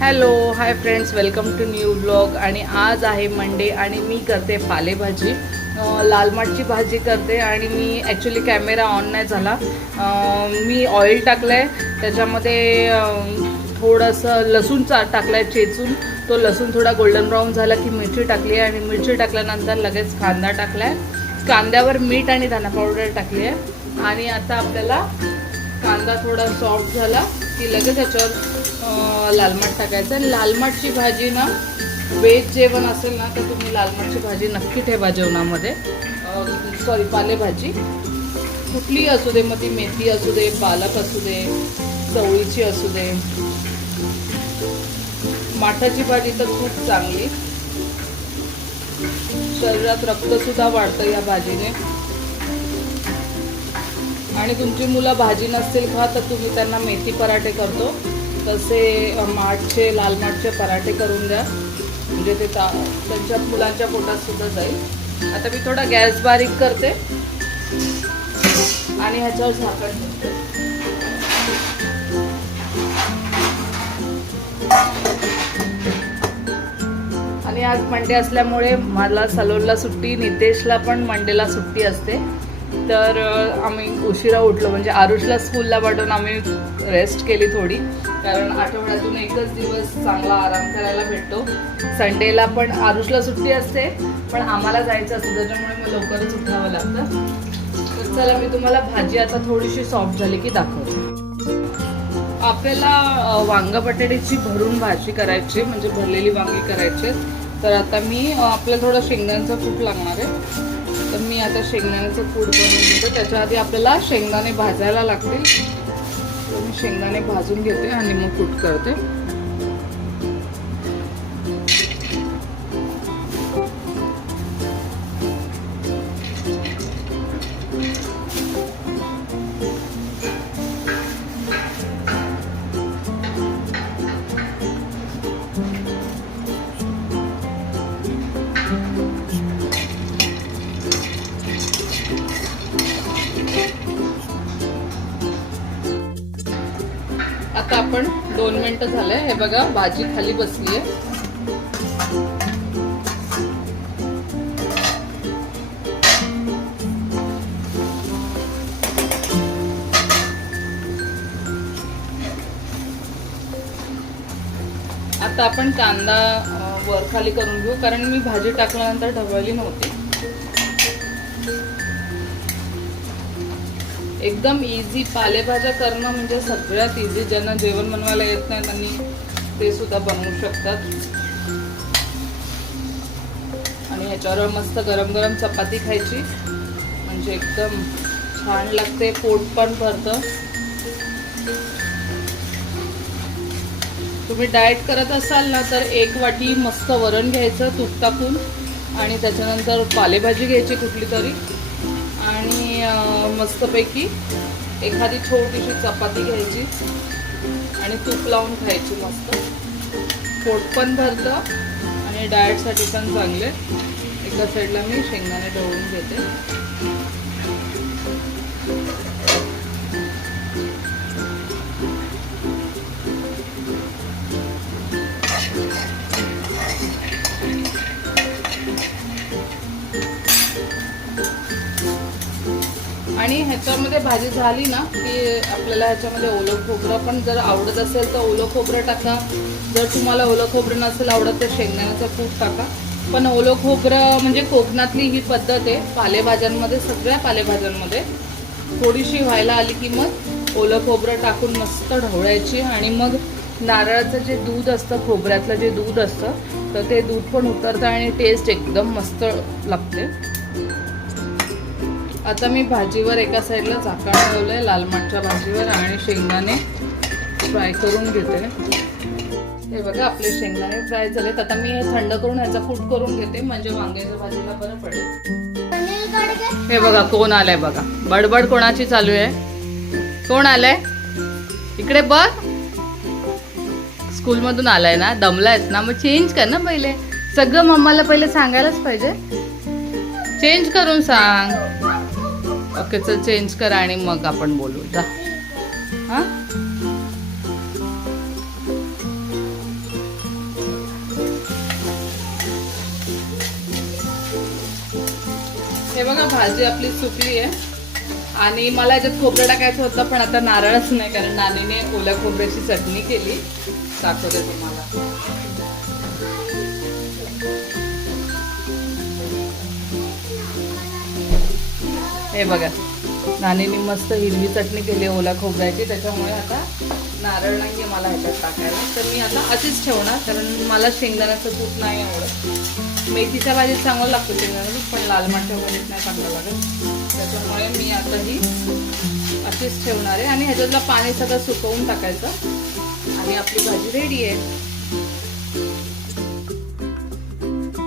Hello hi friends welcome to new blog आणि आज आहे मंडे आणि मी करते पालेभाजी. अं, लाल माठची भाजी करते आणि मी ॲक्च्युली कॅमेरा ऑन नाही झाला. मी ऑइल टाकलं आहे त्याच्यामध्ये थोडंसं लसूण चा टाकलं आहे चेचून. तो लसूण थोडा गोल्डन ब्राऊन झाला की मिरची टाकली आहे. आणि मिरची टाकल्यानंतर लगेच कांदा टाकला आहे कांद्यावर मीठ आणि धना पावडर टाकली आहे. आणि आता आपल्याला कांदा थोडा सॉफ्ट झाला की लगेच त्याच्यावर अं, टाकायचं. आणि लालमाटची भाजी ना वेज जेवण असेल ना तर तुम्ही लालमाटची भाजी नक्की ठेवा जेवणामध्ये. सॉरी पालेभाजी. कुठलीही असू दे मग ती मेथी असू दे पालक असू दे चवळीची असू दे. माठाची भाजी तर खूप चांगली. शरीरात रक्तसुद्धा वाढतं या भाजीने. आणि तुमची मुलं भाजी नसतील का तर तुम्ही त्यांना मेथी पराठे करतो. तसे माठचे लाल माठचे पराठे करून द्या. म्हणजे ते ता त्यांच्या मुलांच्या पोटात सुद्धा जाईल. आता मी थोडा गॅस बारीक करते. आणि ह्याच्यावर झाकण ठेवते. आणि आज मंडे असल्यामुळे मला सलोनला सुट्टी नितेशला पण मंडेला सुट्टी असते. तर आम्ही उशिरा उठलो. म्हणजे आरुषला स्कूलला पाठवून आम्ही रेस्ट केली थोडी. कारण आठवड्यातून एकच दिवस चांगला आराम करायला भेटतो. संडेला पण आरुषला सुट्टी असते पण आम्हाला जायचं असतं. त्याच्यामुळे मग लवकरच उठावं लागतं. तर चला मी तुम्हाला भाजी आता थोडीशी सॉफ्ट झाली की दाखवते. आपल्याला वांगा वांग बटाट्याची भरून भाजी करायची म्हणजे भरलेली वांगी करायची. तर आता मी अ, आपल्याला थोडं शेंगदाण्याचं कूट लागणार आहे. तर मी आता शेंगदाण्याचं कूट बनवून घेते. त्याच्या आधी आपल्याला शेंगदाणे भाजायला लागतील. तर मी शेंगदाणे भाजून घेते आणि मग कूट करते. दोन मिनटं झालंय. हे बघा भाजी खाली बसली आहे आता आपण कांदा वरखाली वर खाली करून घेऊ कारण मी भाजी टाकल्यानंतर ढवळली नव्हती. एकदम इझी पालेभाज्या करणं म्हणजे सगळ्यात इझी ज्यांना जेवण बनवायला येत नाही त्यांनी ते सुद्धा बनवू शकतात. आणि ह्याच्यावर मस्त गरम गरम चपाती खायची. म्हणजे एकदम छान लागते पोट पण भरतं. तुम्ही डाएट करत असाल ना तर एक वाटी मस्त वरण घ्यायचं तूप टाकून. आणि त्याच्यानंतर पालेभाजी घ्यायची कुठली तरी. मस्तपैकी एखादी छोटीशी चपाती घ्यायची आणि तूप लावून खायची मस्त. पोट पण भरतं आणि डाएटसाठी पण चांगले. एका साईडला मी शेंगदाणे ढवळून घेते. ह्याच्यामध्ये भाजी झाली ना की आपल्याला ह्याच्यामध्ये ओलं खोबरं पण जर आवडत असेल तर ओलं खोबरं टाका. जर तुम्हाला ओलं खोबरं नसेल आवडत तर शेंगदाण्याचं कूट टाका. पण ओलं खोबरं म्हणजे कोकणातली ही पद्धत आहे. पालेभाज्यांमध्ये सगळ्या पालेभाज्यांमध्ये थोडीशी व्हायला आली की मग ओलं खोबरं टाकून मस्त ढवळायची आणि मग नारळाचं जे दूध असतं खोबऱ्यातलं जे दूध असतं तर ते दूध पण उतरतं आणि टेस्ट एकदम मस्त लागते. आता मी भाजीवर एका साईडला झाकण ठेवलंय लाल मठच्या भाजीवर आणि शेंगदाणे फ्राय करून घेते. हे बघा आपले शेंगदाणे फ्राय झालेत. आता मी हे थंड करून ह्याचा फूट करून घेते म्हणजे वांग्याच्या भाजीला बरं पडेल. हे बघा कोण आलंय बघा. बडबड कोणाची चालू आहे? कोण आलंय? इकडे बघ. स्कूलमधून आलाय ना दमलायस ना? मग चेंज कर ना पहिले. सगळं मम्माला पहिले सांगायलाच पाहिजे. चेंज करून सांग. ओकेचं चेंज करा आणि मग आपण बोलू. जा. हां? हे बघा भाजी आपली सुकली आहे. आणि मला याच्यात खोबरं टाकायचं होतं पण आता नारळच नाही कारण नानीने ओल्या खोबऱ्याची चटणी केली. दाखवते तुम्हाला. हे बघा. नानीने मस्त हिरवी चटणी केली ओला खोबऱ्याची. त्याच्यामुळे आता नारळ नाही आहे मला ह्याच्यात टाकायला. तर मी आता असेच ठेवणार कारण मला शेंगदाण्याचं तूप नाही आवडत. मेथीच्या भाजीत चांगलं लागतं शेंगदाणा तूप, पण लाल माठ्या भाजीत नाही चांगलं लागत. त्याच्यामुळे मी आता ही असेच ठेवणार आहे. आणि ह्याच्यातलं पाणी सगळं सुकवून टाकायचं. आणि आपली भाजी रेडी आहे.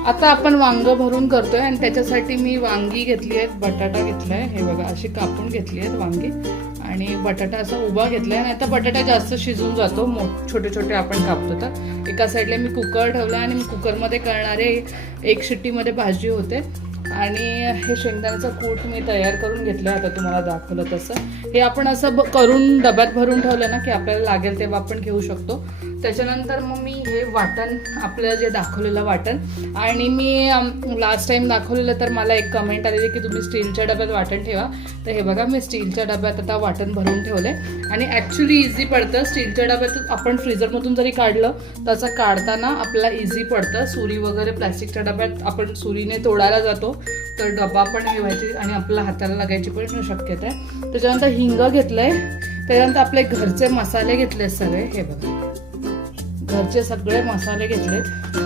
आता आपण वांग भरून करतोय आणि त्याच्यासाठी मी वांगी घेतली आहेत बटाटा घेतलाय हे बघा अशी कापून घेतली आहेत वांगी. आणि बटाटा असा उभा घेतलाय आणि आता बटाटा जास्त शिजून जातो. मो छोटे छोटे आपण कापतो तर. एका साईडला मी कुकर ठेवला आणि मी कुकरमध्ये करणारे एक शिट्टीमध्ये भाजी होते. आणि हे शेंगदाण्याचं कूट मी तयार करून घेतलं आता तुम्हाला दाखवलं तसं. हे आपण असं करून डब्यात भरून ठेवलं ना की आपल्याला लागेल तेव्हा आपण घेऊ शकतो. त्याच्यानंतर मग मी हे वाटण आपलं जे दाखवलेलं वाटण आणि मी लास्ट टाइम दाखवलेलं तर मला एक कमेंट आलेली की तुम्ही स्टीलच्या डब्यात वाटण ठेवा. तर हे बघा मी स्टीलच्या डब्यात आता वाटण भरून ठेवले आणि ॲक्च्युली इझी पडतं. स्टीलच्या डब्यात आपण फ्रीजरमधून जरी काढलं त्याचं काढताना आपल्याला इझी पडतं. सुरी वगैरे प्लॅस्टिकच्या डब्यात आपण सुरीने तोडायला जातो तर डबा पण ठेवायची आणि आपल्या हाताला लागायची पण शक्यता आहे. त्याच्यानंतर हिंग घेतलं आहे त्याच्यानंतर आपले घरचे मसाले घेतले सगळे. हे बघा. घरचे सगळे मसाले घेतलेत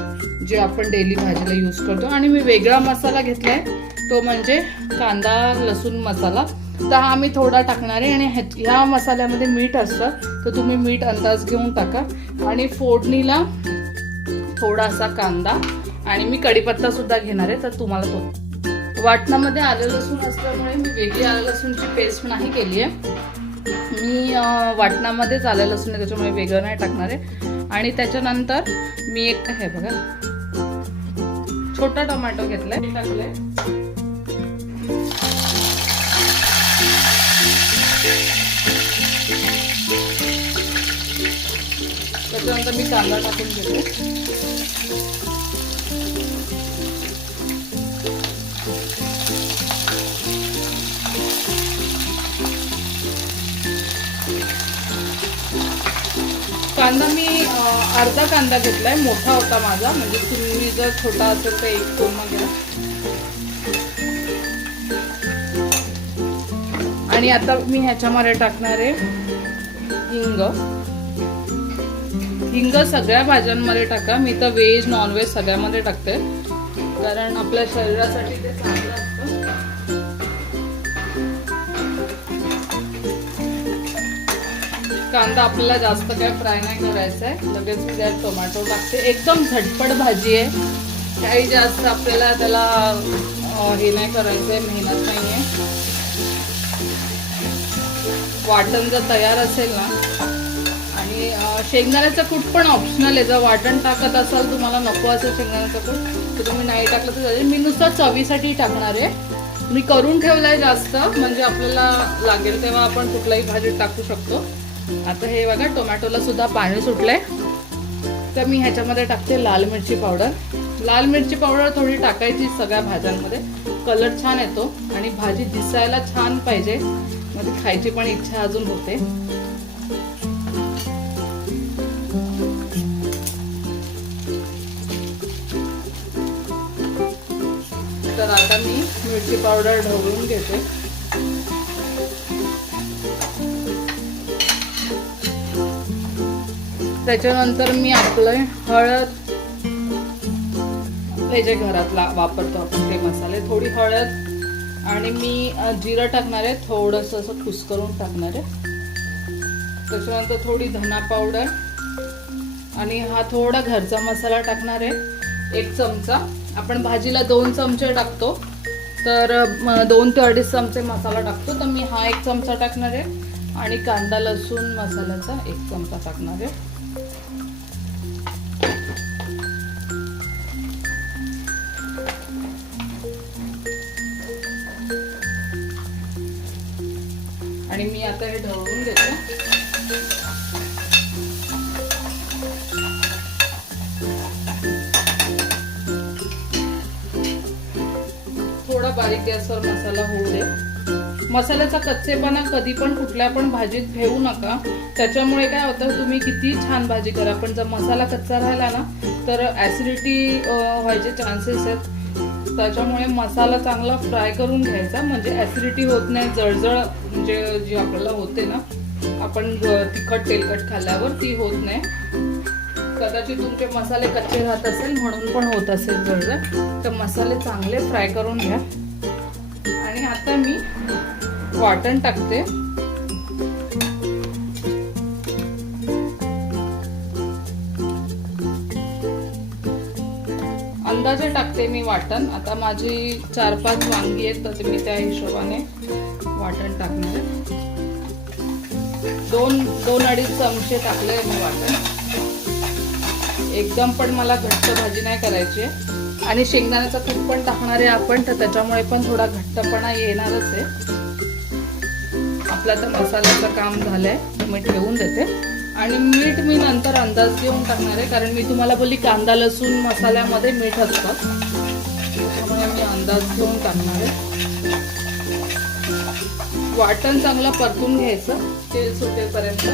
जे आपण डेली भाजीला यूज करतो. आणि मी वेगळा मसाला घेतला आहे तो म्हणजे कांदा लसूण मसाला. तर हा मी थोडा टाकणार आहे आणि ह्या- ह्या मसाल्यामध्ये मीठ असतं तर तुम्ही मीठ अंदाज घेऊन टाका. आणि फोडणीला थोडासा कांदा आणि मी कढीपत्तासुद्धा घेणार आहे तर तुम्हाला तो वाटणामध्ये आलं लसूण असल्यामुळे मी वेगळी आलं लसूणची पेस्ट नाही केली आहे. मी वाटणामध्येच आलं लसूण आहे त्याच्यामुळे वेगळं नाही टाकणार आहे. आणि त्याच्यानंतर मी एक हे बघा. छोटा टोमॅटो घेतलाय. टाकलाय. त्याच्यानंतर मी कांदा टाकून घेते कांदा मी अर्धा कांदा घेतलाय मोठा होता माझा. म्हणजे तुम्ही जर छोटा असेल तर एक कोमा घ्या. आणि आता मी ह्याच्यामध्ये टाकणार आहे हिंग. हिंग सगळ्या भाज्यांमध्ये टाका. मी तर व्हेज नॉनव्हेज सगळ्यामध्ये टाकते. कारण आपल्या शरीरासाठी ते कांदा आपल्याला जास्त काय फ्राय नाही करायचा आहे लगेच मी त्यात टोमॅटो टाकते. एकदम झटपट भाजी आहे. काही जास्त आपल्याला त्याला हे नाही करायचं आहे मेहनत नाही आहे वाटण जर तयार असेल ना आणि शेंगदाण्याचं कूट पण ऑप्शनल आहे. जर वाटण टाकत असाल तुम्हाला नको असेल शेंगदाण्याचं कूट तर तुम्ही नाही टाकलं तर चालेल. मी नुसतं चवीसाठी टाकणार आहे. मी करून ठेवलं आहे जास्त. म्हणजे आपल्याला लागेल तेव्हा आपण कुठलाही भाजी टाकू शकतो. आता हे बघा टोमॅटोला सुद्धा पाणी सुटलंय. तर मी ह्याच्यामध्ये टाकते लाल मिरची पावडर. लाल मिरची पावडर थोडी टाकायची सगळ्या भाज्यांमध्ये. कलर छान येतो आणि भाजी दिसायला छान पाहिजे. मग ती खायची पण इच्छा अजून होते. तर आता मी मिरची पावडर ढवळून घेते. त्याच्यानंतर मी आपलं हळद आपले जे घरातला वापरतो आपण ते मसाले. थोडी हळद आणि मी जिरं टाकणार आहे. थोडंसं असं कुस्करून टाकणार आहे. त्याच्यानंतर थोडी धना पावडर आणि हा थोडा घरचा मसाला टाकणार आहे. एक चमचा. आपण भाजीला दोन चमचे टाकतो. तर दोन ते अडीच चमचे मसाला टाकतो. तर मी हा एक चमचा टाकणार आहे. आणि कांदा लसूण मसाल्याचा एक चमचा टाकणार आहे. आणि मी आता हे ढवळून देते थोडा बारीक गॅसवर मसाला होऊ दे. मसाल्याचा कच्चेपणा कधी पण कुठल्या पण भाजीत घेऊ नका. त्याच्यामुळे काय होतं तुम्ही किती छान भाजी करा. पण जर मसाला कच्चा राहिला ना तर ऍसिडिटी व्हायचे चान्सेस आहेत. त्याच्यामुळे मसाला चांगला फ्राय करून घ्यायचा. म्हणजे ऍसिडिटी होत नाही जळजळ म्हणजे जी आपल्याला होते ना आपण तिखट तेलकट खाल्ल्यावर ती होत नाही. कदाचित तुमचे मसाले कच्चे राहत असेल म्हणून पण होत असेल जळजळ. तर मसाले चांगले फ्राय करून घ्या. आणि आता मी वाटण टाकते. अंदाजे टाकते मी वाटण आता माझी चार पाच वांगी आहेत तर मी त्या हिशोबाने वाटण टाकणार आहे. दोन दोन अडीच चमचे टाकले मी वाटण एकदम पण मला घट्ट भाजी नाही करायची आहे. आणि शेंगदाण्याचा तूप पण टाकणार आहे आपण तर त्याच्यामुळे पण थोडा घट्टपणा येणारच आहे आपलं तर मसाल्याचं काम झालंय मी ठेवून देते आणि मीठ मी नंतर अंदाज घेऊन टाकणार आहे कारण मी तुम्हाला बोलली कांदा लसूण मसाल्यामध्ये मीठ असतं. त्याच्यामुळे मी अंदाज घेऊन टाकणार आहे. वाटण चांगलं परतून घ्यायचं तेल सुटेपर्यंत.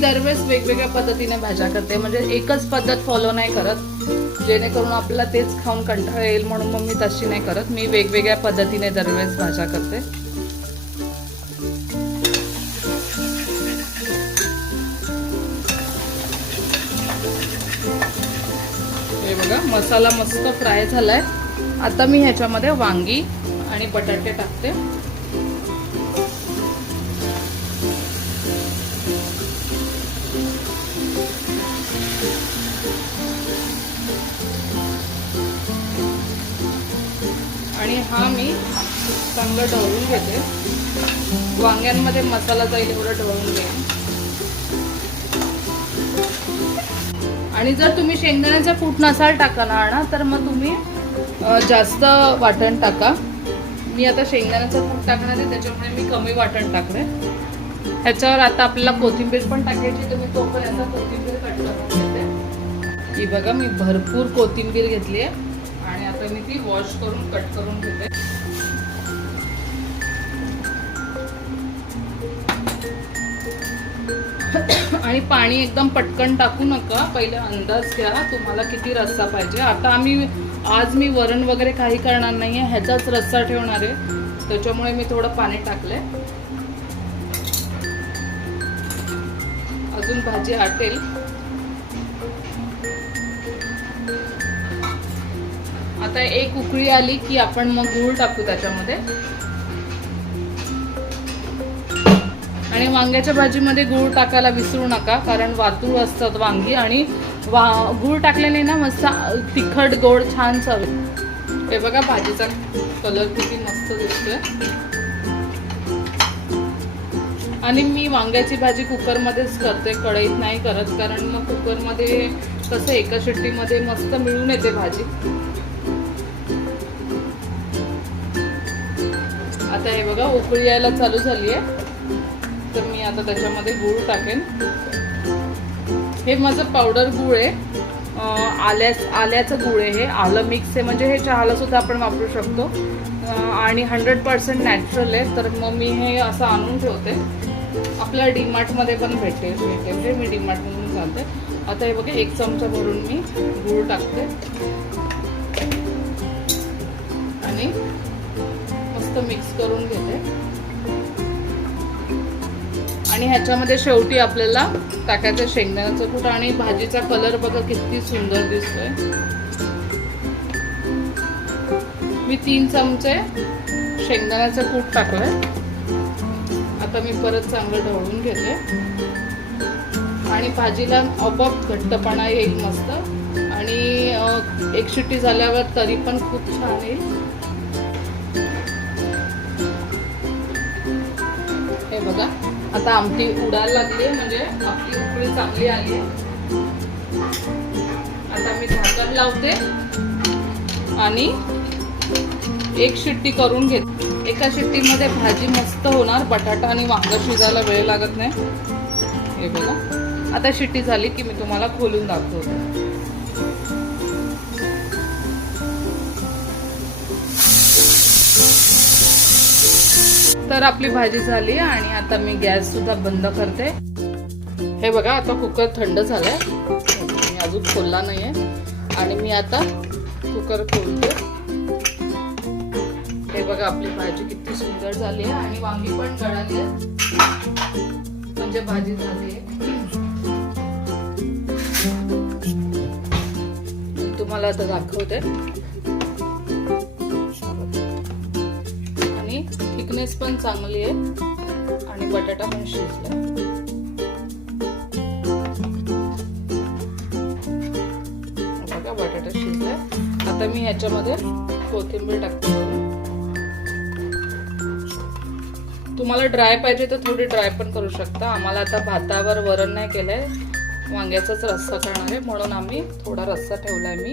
दरवेळेस वेगवेगळ्या पद्धतीने भाज्या करते. म्हणजे एकच पद्धत फॉलो नाही करत. जेणेकरून आपल्याला तेच खाऊन कंटाळा येईल म्हणून मग मी तशी नाही करत. मी वेगवेगळ्या पद्धतीने दरवेळेस भाज्या करते. हे बघा मसाला मस्त फ्राय झालाय. आता मी ह्याच्यामध्ये वांगी आणि बटाटे टाकते. हा मी चांगलं ढवळून घेते. वांग्यांमध्ये मसाला जाईल एवढं ढवळून घेईन आणि जर तुम्ही शेंगदाण्याचा कूट नसाल टाकणार ना तर मग तुम्ही जास्त वाटण टाका. मी आता शेंगदाण्याचं कूट टाकणार आहे त्याच्यामुळे मी कमी वाटण टाकले ह्याच्यावर आता आपल्याला कोथिंबीर पण टाकायची तर मी तोपर्यंत कोथिंबीर कट करून घेते. ही बघा मी भरपूर कोथिंबीर घेतली आहे. मी ती वॉश करून कट करून घेते. आणि पाणी एकदम पटकन टाकू नका. पहिले अंदाज घ्या तुम्हाला किती रस्सा पाहिजे. आता आम्ही आज मी वरण वगैरे काही करणार नाही आहे ह्याचाच रस्सा ठेवणार आहे. त्याच्यामुळे मी थोडं पाणी टाकले अजून भाजी आटेल. आता एक उकळी आली की आपण मग गूळ टाकू त्याच्यामध्ये. आणि वांग्याच्या भाजीमध्ये गूळ टाकायला विसरू नका कारण वातूळ असतात वांगी आणि वा गूळ टाकल्याने ना मस्त तिखट गोड छान चव हे बघा भाजीचा कलर किती मस्त दिसतोय. आणि मी वांग्याची भाजी कुकरमध्येच करते कढईत नाही करत कारण मग कुकरमध्ये कसं एका शिट्टीमध्ये मस्त मिळून येते भाजी. आता हे बघा उकळी यायला चालू झाली आहे तर मी आता त्याच्यामध्ये गूळ टाकेन. हे माझं पावडर गूळ आहे. आल्या आल्याचं गूळ आहे हे. आलं मिक्स आहे. म्हणजे हे चहाला सुद्धा आपण वापरू शकतो. आणि हंड्रेड पर्सेंट नॅचरल आहे. तर मग मी हे असं आणून ठेवते. आपल्या डीमार्टमध्ये पण भेटेल भेटेल ते मी डीमार्टमधून घालते आता हे बघा एक चमचा भरून मी गूळ टाकते. आणि मस्त मिक्स करून घेते. आणि ह्याच्यामध्ये शेवटी आपल्याला टाकायचं शेंगदाण्याचं कूट आणि भाजीचा कलर बघा किती सुंदर दिसतोय. मी तीन चमचे शेंगदाण्याचं कूट टाकलंय. आता मी परत चांगलं ढवळून घेते. आणि भाजीला आपोआप घट्टपणा येईल मस्त. आणि एक शिट्टी झाल्यावर तरी पण खूप छान येईल. आता आमटी उडायला लागली आहे म्हणजे आपली उकळी चांगली आली आता मी झाकण लावते आणि एक शिट्टी करून घेते. एका शिट्टीमध्ये भाजी मस्त होणार बटाटा आणि वांग शिजायला वेळ लागत नाही. हे बघा. आता शिट्टी झाली की मी तुम्हाला खोलून दाखवते. तर आपली भाजी झाली आणि आता मी गॅस सुद्धा बंद करते. हे बघा आता कुकर थंड झालाय. मी अजून खोलला नाहीये. आणि मी आता कुकर खोलते. हे बघा आपली भाजी किती सुंदर झाली आहे आणि वांगी पण गळाली आहे. म्हणजे भाजी झाली आहे. तुम्हाला आता दाखवते. थिकनेस पण चांगली आहे. आणि बटाटा पण शिजला. बघा बटाटा शिजलाय आता मी ह्याच्यामध्ये कोथिंबीर टाकते. तुम्हाला ड्राय पाहिजे तर थोडी ड्राय पण करू शकता. आम्हाला आता भातावर वरण नाही केलंय. वांग्याचाच रस्सा करणार आहे. म्हणून आम्ही थोडा रस्सा ठेवलाय मी.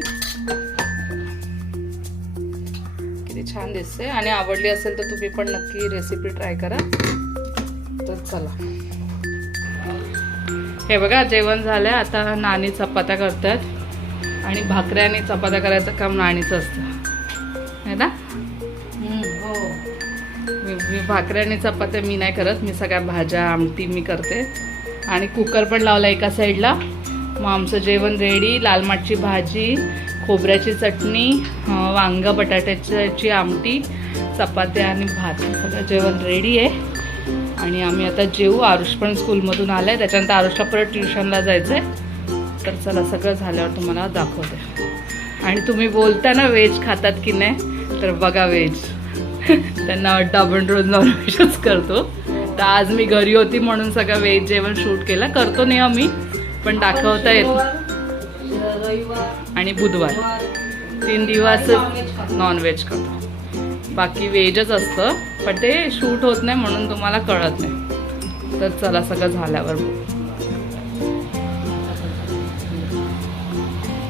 किती छान दिसते. आणि आवडली असेल तर तुम्ही पण नक्की रेसिपी ट्राय करा. तर चला. हे बघा जेवण झालंय. आता नानी चपात्या करतात. आणि भाकऱ्या आणि चपात्या करायचं काम नाणीचं असतं. है ना? हो. मी मी भाकऱ्या आणि चपात्या मी नाही करत. मी सगळ्या भाज्या आमटी मी करते. आणि कुकर पण लावला एका साईडला मग आमचं जेवण रेडी लाल माठची भाजी खोबऱ्याची चटणी अं, वांग बटाट्याची आमटी चपात्या आणि भात. सगळं जेवण रेडी आहे. आणि आम्ही आता जेऊ आरुष पण स्कूलमधून आलं आहे त्याच्यानंतर आरुषला परत ट्युशनला जायचं आहे तर चला सगळं झाल्यावर तुम्हाला दाखवते. आणि तुम्ही बोलता ना व्हेज खातात की नाही तर बघा व्हेज त्यांना वाटतं आपण रोज नॉनव्हेजच करतो. तर आज मी घरी होती म्हणून सगळं व्हेज जेवण शूट केलं. करतो नाही आम्ही पण दाखवता येत आणि बुधवार. तीन दिवस नॉनव्हेज खातो. बाकी व्हेजच असतं पण ते शूट होत नाही म्हणून तुम्हाला कळत नाही. तर चला सगळं झाल्यावर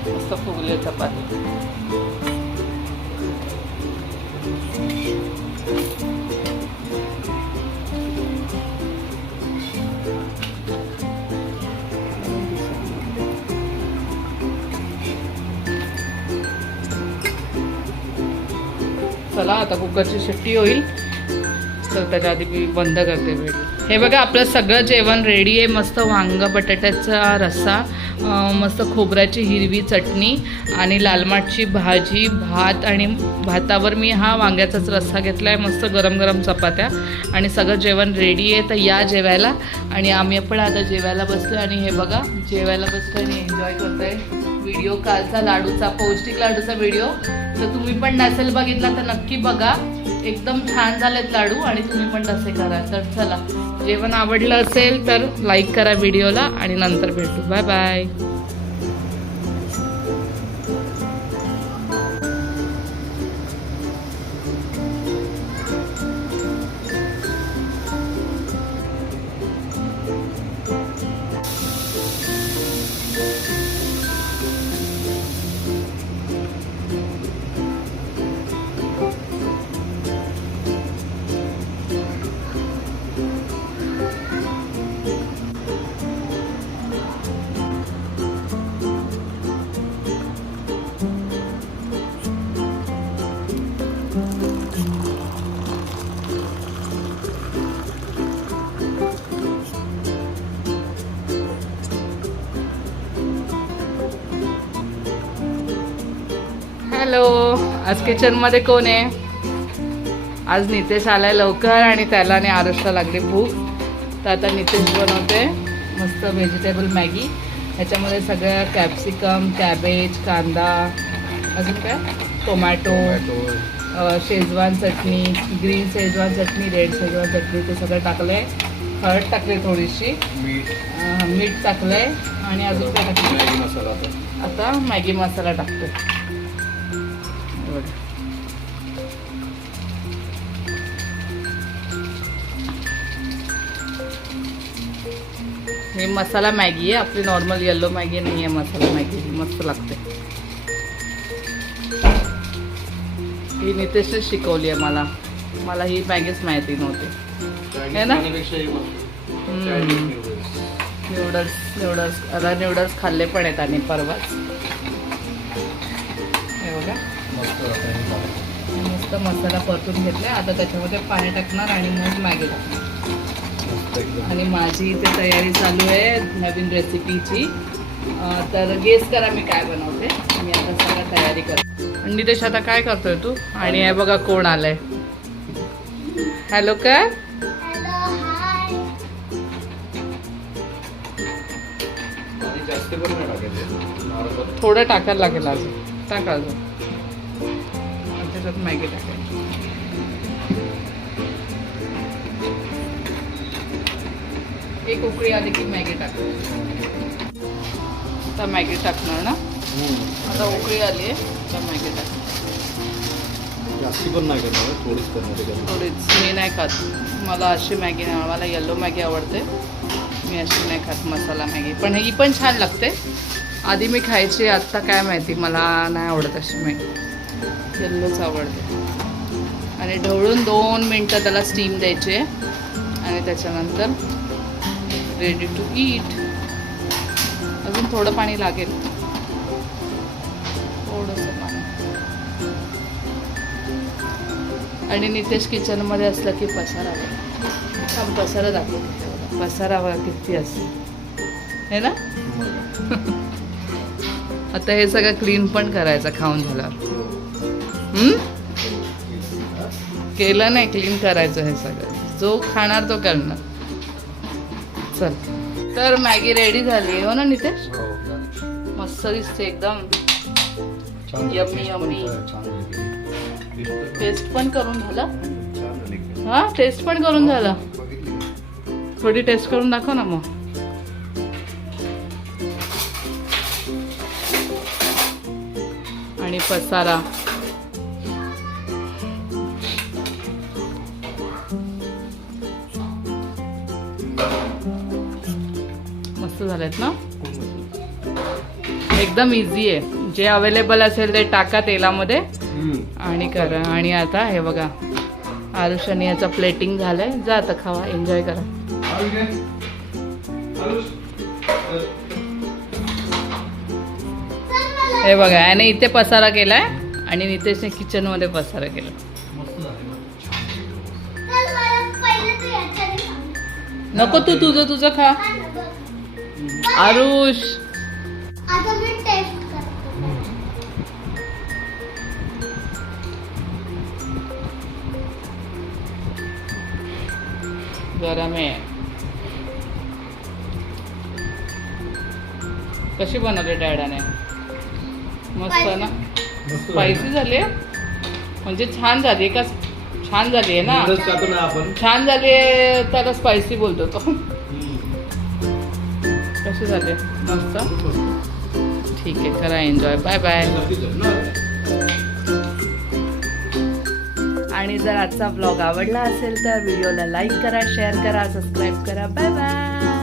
मस्त फुगले चपाती. चला आता कुकरची शिट्टी होईल. तर त्याच्या आधी मी बंद करते व्हिडिओ हे बघा आपलं सगळं जेवण रेडी आहे. मस्त वांग बटाट्याचा रस्सा मस्त खोबऱ्याची हिरवी चटणी आणि लालमाटची भाजी भात आणि भातावर मी हा वांग्याचाच रस्सा घेतला आहे मस्त गरम गरम चपात्या. आणि सगळं जेवण रेडी आहे. तर या जेवायला. आणि आम्ही पण आता जेवायला बसलो आणि हे बघा जेवायला बसलो आणि एन्जॉय करतोय. व्हिडिओ कालचा लाडूचा पौष्टिक लाडूचा व्हिडिओ तर तुम्ही पण नसेल बघितला तर नक्की बघा. एकदम छान झालेत लाडू आणि तुम्ही पण तसे करा. तर चला जेवण आवडलं असेल तर लाईक करा व्हिडिओला आणि नंतर भेटू. बाय बाय हॅलो आज किचनमध्ये कोण आहे? आज नितेश आलाय लवकर आणि त्याला आणि आरुषला लागली भूक. तर आता नितेश बनवते मस्त व्हेजिटेबल मॅगी. ह्याच्यामध्ये सगळं कॅप्सिकम कॅबेज कांदा अजून काय? टोमॅटो शेजवान चटणी ग्रीन शेजवान चटणी रेड शेजवान चटणी ते सगळं टाकलं आहे हळद टाकली थोडीशी. मीठ. टाकलं आहे आणि अजून काय टाकलं. आता मॅगी मसाला टाकतो हे मसाला मॅगी आहे. आपली नॉर्मल येल्लो मॅगी नाही आहे मसाला मॅगी. ही मस्त लागते. ही नितेशने शिकवली आहे मला. मला ही मॅगीच माहिती नव्हती. चायनीज है ना? न्यूडल्स न्यूडल्स आता न्यूडल्स खाल्ले पण आहेत आणि परवाच. हे बघा. मस्त मसाला परतून घेतला आता त्याच्यामध्ये पाणी टाकणार आणि मग मॅगी टाकणार. आणि माझी इथे तयारी चालू आहे नवीन रेसिपीची तर गेस करा मी काय बनवते. मी आता सगळं तयारी करते. आणि नितेश आता काय करतोय तू? आणि हे बघा कोण आलंय. हॅलो काय? थोडं टाकायला लागेल अजून. टाका अजून. त्याच्यात मॅगी टाकायची. एक उकळी आली की मॅगी टाकायची आता मॅगी टाकणार ना. आता उकळी आली आहे तर मॅगी टाक. जास्ती पण नाही करणार थोडीच करणार मी नाही खात. मला अशी मॅगी नाही मला येल्लो मॅगी आवडते. मी अशी नाही खात मसाला मॅगी. पण ही पण छान लागते. आधी मी खायची आत्ता काय माहिती मला नाही आवडत अशी मॅगी. येल्लोच आवडते. आणि ढवळून दोन मिनटं त्याला स्टीम द्यायचे आणि त्याच्यानंतर रेडी टू ईट अजून थोडं पाणी लागेल. थोडंसं पाणी. आणि नितेश किचनमध्ये असलं की पसारा बघा. थांब, पसारा दाखवतो पसारा किती असेल हे ना? आता हे सगळं क्लीन पण करायचं खाऊन झाल्यावर केलं नाही क्लीन करायचं हे सगळं. जो खाणार तो करणार. चल. तर मॅगी रेडी झाली. हो ना नितेश? हो. मस्त दिसते एकदम. झाली. टेस्ट पण करून झालं? झाली. हा? टेस्ट पण करून झालं? बघितली? थोडी टेस्ट करून दाखव ना मग. आणि पसारा. झालेत ना. एकदम इझी आहे जे अवेलेबल असेल ते टाका तेलामध्ये. आणि करा आणि आता हे बघा आरुष आणि याचं प्लेटिंग झालंय जा आता खावा एन्जॉय करा. हे बघा याने इथे पसारा केलाय आणि नितेशने किचनमध्ये पसारा केला. नको तू तुझं तुझं खा आरुष. आता मी टेस्ट करते. गरम आहे कशी बनवली डॅडाने? मस्त ना. स्पायसी झाली. म्हणजे छान झाली का? छान झाली आहे ना? Noodles खातो ना आपण. छान झाली त्याला स्पायसी बोलतो तो. कसे झाले? मस्त? ठीक आहे करा एन्जॉय बाय बाय आणि जर आजचा ब्लॉग आवडला असेल तर व्हिडिओला लाईक करा शेअर करा सबस्क्राईब करा. Bye bye